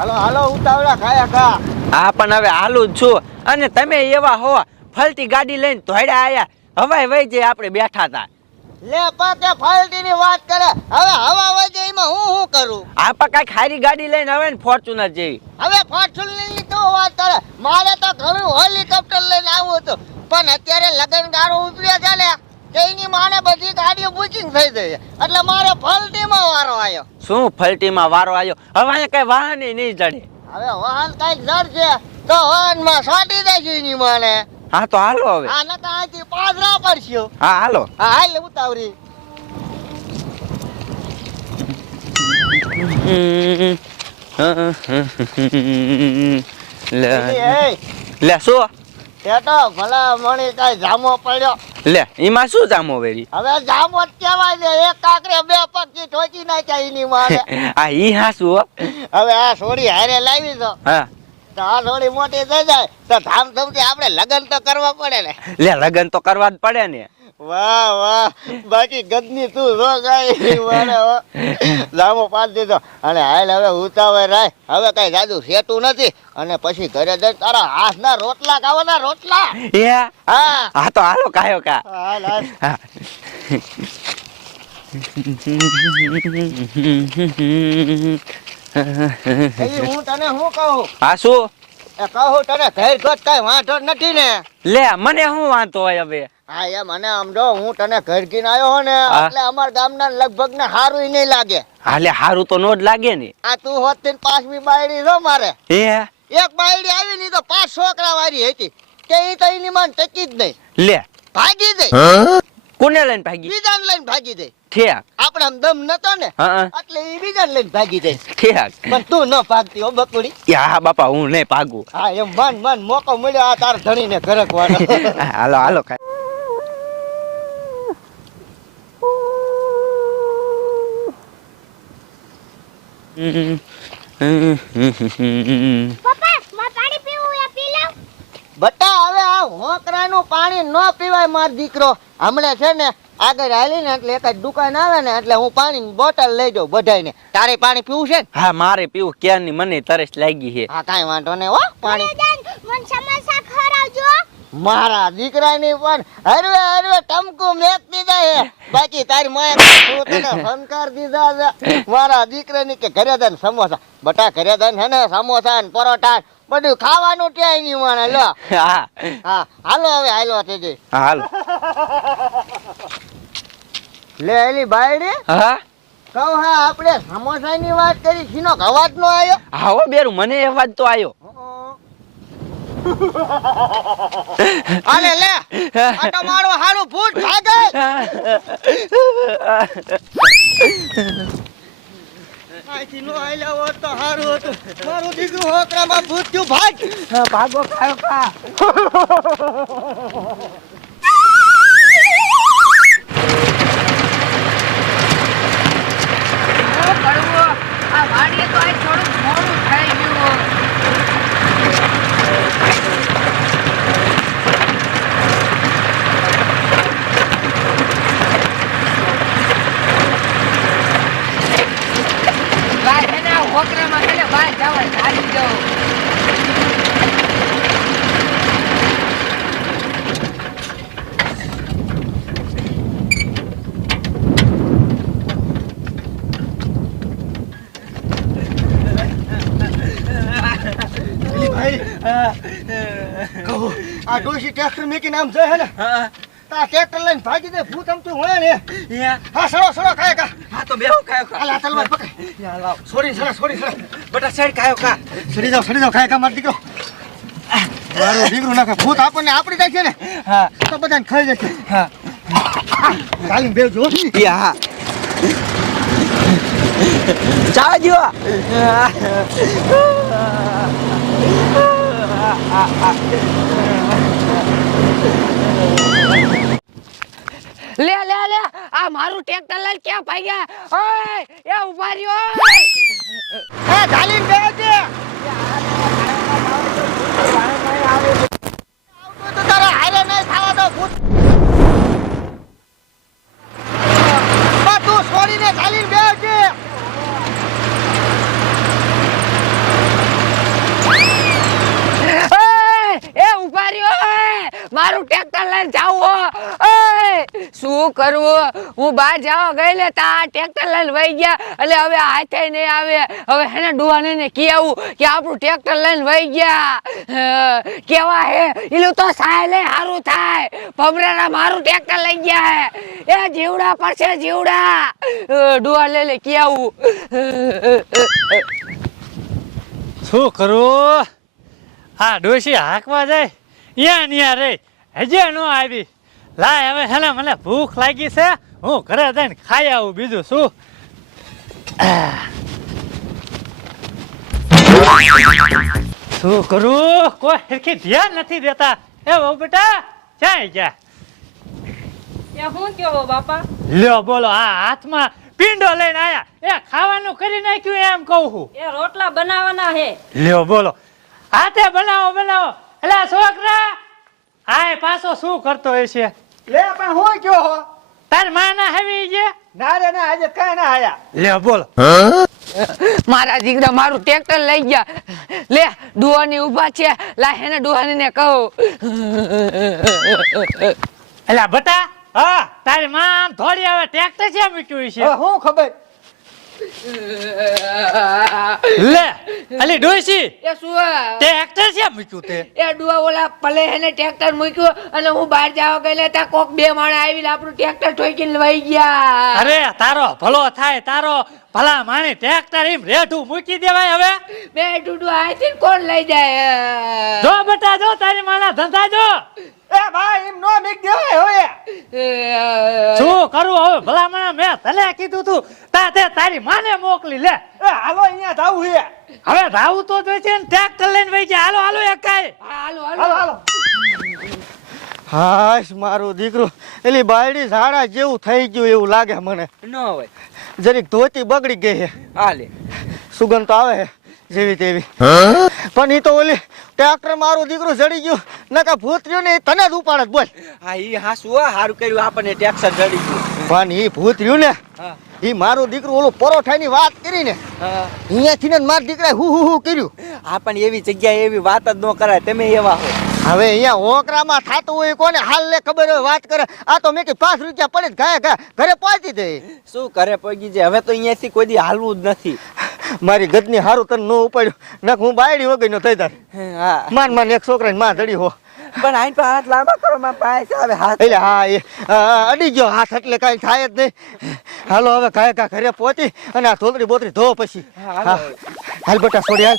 હાલો હાલો ઉતાવળા ખાયા ખા. હા પણ હવે હાલું જ છું. અને તમે એવા હો ફલતી ગાડી લઈને ધોડ્યા આયા. હવાય વઈ જે આપણે બેઠા હતા લે પાકે ફાલટી ની વાત કરે. હવે હવા વજે એમાં હું શું કરું? આપા કાંઈક હારી ગાડી લઈને આવે ને ફોર્ચ્યુનર જેવી. હવે ફોર્ચ્યુનર તો વાત કરે. મારે તો ઘણું હેલિકોપ્ટર લઈને આવવું હતું. પણ અત્યારે લગન ગાળો ઉપડ્યો છે ને. તેની માને બધી ગાડીઓ બુકિંગ થઈ ગઈ એટલે મારે ફલટીમાં વારો આવ્યો શું ફલટીમાં વારો આવ્યો હવે અહીંયા કઈ વાહન નહીં જડે હવે વાહન કંઈક જડશે તો વાહનમાં સાટી દેજો એની માને. હા તો હાલો હવે. આ નકા અહીંથી પાદરા પડશે. હા હાલો. હા હાલ ઉતાવરી. લે લે શું? એ તો ભલા મણી કઈ જામો પડ્યો. લે એમાં શું જામો વેરી હવે જામો કેવાય ને એક કાકરે બે પગથી ઠોકી નાખ્યા એની મારે. આ ઈ હાસુ હવે આ સોડી હારે લાવી તો હા. તો આ સોડી મોટી થઈ જાય તો ધામધૂમથી આપણે લગ્ન તો કરવા પડે ને. લે લગન તો કરવા જ પડે ને. વાહ વાહ. બાકી ગદની તું જો ગાય મારે હો. જામો પાડ દીધો. અને હાલ હવે ઉતાવળ રાય. હવે કઈ જાદુ સેતું નથી. અને પછી ઘરે જઈ તારા હાથના રોટલા ખાવાના રોટલા. એ હા. હા તો હાલો કાયો કા. હાલ હાલ. હું. તને શું કહું? હા શું? એ કહું તને ઘેર ઘર કઈ વાંધો નથી ને. લે મને શું વાંધો હોય હવે? હા એ મને આમ જો હું તને ઘર કીને આવ્યો હો ને. એટલે અમાર ગામના લગભગ ને હારું નહીં લાગે. હાલે હારું તો નો જ લાગે ને. આ તું હોત ને પાંચમી બાયડી રો મારે. એ એક બાયડી આવી ની તો પાંચ છોકરા વાળી હતી. કે ઈ તો એની માં ટકી જ નહીં. લે. ભાગી દે. કોને લઈને ભાગી? બીજા લઈને ભાગી દે. ઠેક. આપણે આમ દમ નતો ને હા એટલે એ બીજા લઈને ભાગી જાય ઠેક. પણ તું ન ભાગતી હો બકુડી હા બાપા હું નહીં ભાગું. હા એમ મન મન મોકો મળ્યો આ તાર ધણીને ઘરકવાનો હાલો હાલો બટા હવે આ હોકરાનું પાણી ન પીવાય માર દીકરો. હમણાં છે ને આગળ હાલી ને એટલે એક જ દુકાન આવે ને એટલે હું પાણીની બોટલ લઈ જાઉં બધાયને. તારે પાણી પીવું છે હા મારે પીવું. ક્યારની મને તરસ લાગી છે. હા કઈ વાંધો નહીં હો પાણી. મારા દીકરાની પણ હરવે હરવે. ટમકુ મેક દીધા હે. બાકી તારી માએ શું તને સંસ્કાર દીધા છે. મારા દીકરાની કે ઘરે જઈને સમોસા. બટા ઘરે જઈને હે ને સમોસા ને પરોઠા બધું ખાવાનું ત્યાં નહીં મને લો. હા. હા હાલો હવે હાલો તેજી હાલ. લે એલી બાયડી. હા. કહો હા આપણે સમોસાની વાત કરી છીનો અવાજ નો આવ્યો હા બેરું મને વાત તો આવ્યો અરે લે આ તો મારું હારું ફૂટ ભાગે. આથી નો તો હારું હતું. મારું દીકરું હોકરામાં ભૂત થયું ભાગ ખાયો ખા આ વાડીએ તો આજ થોડુંક મોડું થઈ ગયું ભાઈ છે ને આ હોકરામાં છે ને બહાર જવાય ચાલી જવું કહું. આ ડોશી ટ્રેક્ટર મેકી નામ છે હે ને? આ ટ્રેક્ટર લઈને ભાગી દે ભૂત આમ તું હોય ને. હા સડો સડો કાય કા. હા તો બેહો ખાયો કા. હાલ તલવાર પકડ. સોરી સડા સોરી સડા બટા સાઈડ કાયો કા? સડી જાવ સડી જાવ કાય કા માર દીકરો. મારો દીકરો નાખે ભૂત આપણને આપડી જાય છે ને? હા. તો બધાને ખાઈ જશે હા. કાલી બેવ જો. યા હા. લે મારું ટ્રેક્ટર લઈને ક્યાં ભાગ્યા? ઓય એ ઊભા રહ્યો એ ઢાલીન ગયો છે. મારું ટ્રેક્ટર લઈને જાવ શું કરવું? હું બહાર જવા ગઈ ને તા ટ્રેક્ટર લઈને વહી ગયા. એટલે હવે હાથે નહીં આવે. હવે હેને ડુવાને ને કહેવું કે આપણું ટ્રેક્ટર લઈને વહી ગયા. કેવા હે? એલું તો સાયલે સારું થાય. ભમરાના મારું ટ્રેક્ટર લઈ ગયા હે. એ જીવડા પડશે જીવડા. ડુવા લઈ લે, કી શું કરું? હા ડોશી હાંકવા જાય. યા ને રે. હજી નો આવી. લાય હવે હેને મને ભૂખ લાગી છે. હું ઘરે જઈને ખાઈ આવું બીજું શું? શું કરું? કોઈ હરખી ધ્યાન નથી દેતા. એ બહુ બેટા ક્યાં ગયા? હું કેવો બાપા? લ્યો બોલો આ હાથમાં પીંડો લઈને આયા. એ ખાવાનું કરી નાખ્યું એમ કહું છું. એ રોટલા બનાવવાના હે. લ્યો બોલો. હાથે બનાવો બનાવો. એટલે છોકરા આય પાછો શું કરતો હોય છે લે પણ હું કયો હો? તાર માના હેવી છે? ના રે ના આજે કઈ ના આયા. લે બોલ. મારા દીકરા મારું ટ્રેક્ટર લઈ ગયા. લે ડુવાની ઊભા છે. લા હેને ડુવાની ને કહું. એલા બટા હા. તારી માં આમ થોડી હવે ટ્રેક્ટર છે મૂક્યું છે? હું ખબર? લે અલી ડોસી એ શું ટ્રેક્ટર મૂક્યું તે? એ ડુઆ ઓલા પલે એને ટ્રેક્ટર મૂક્યું અને હું બહાર જાવ ગયેલા ત્યાં કોક બે માણે આવીને આપણું ટ્રેક્ટર ઠોકીને લઈ ગયા. અરે તારો ભલો થાય તારો ભલા માણે ટ્રેક્ટર એમ રેઠું મૂકી દેવાય હવે. બે ડુડુ આથી કોણ લઈ જાય? જો બેટા જો તારી માના ધંધા જો. એ ભાઈ એમ નો મીક દેવાય હવે. શું કરું હવે? ભલા માણા મેં તને કીધું તું તા તે તારી માને મોકલી લે. એ હાલો અહીંયા જાવું છે. હવે જાવું તો જોઈ છે ને ટ્રેક્ટર લઈને વહી જાય હાલો હાલો. હાલો હાલો. હાશ મારું દીકરું. એલી બાયડી ઝાડા જેવું થઈ ગયું એવું લાગે મને. ન હોય. જરીક ધોતી બગડી ગઈ છે હાલે સુગંધ તો આવે છે જેવી તેવી. પણ ઈ તો ઓલી ટ્રેક્ટર મારું દીકરું જડી ગયું. નકા ભૂત રહ્યું ને તને જ ઉપાડે બોલ. હા ઈ હાસુ હો, હારું કર્યું આપણને ટેક્સર જડી ગયું. પણ ઈ ભૂતર્યું ને હા. ઈ મારું દીકરું ઓલું પરોઠાની વાત કરીને. ને અહીંયાથી ને મારા દીકરાએ હું હું હું કર્યું. આપણને એવી જગ્યાએ એવી વાત જ ન કરાય તમે એવા હો. હવે અહીંયા ઓકરામાં થાતું હોય કોને હાલ લે ખબર હોય વાત કરે. આ તો મેં કે પાંચ રૂપિયા પડે ગયા ગયા ઘરે પહોંચી દે. શું ઘરે પહોંચી જાય? હવે તો અહીંયાથી કોઈ દી હાલવું જ નથી. મારી ગદની હારું તને નો ઉપાડ્યું. નાખ હું બાયડી વગર નો થઈ તાર હા. માન માન એક છોકરાની માં ધડી હો. પણ આઈન પર હાથ લાંબા કરો માં પાસે આવે હાથ એટલે હા એ અડી ગયો હાથ એટલે કાઈ થાય જ નહીં. હાલો હવે કાય કા ઘરે પહોંચી અને આ ધોતરી બોતરી ધો પછી. હાલ. બેટા છોડી હાલ.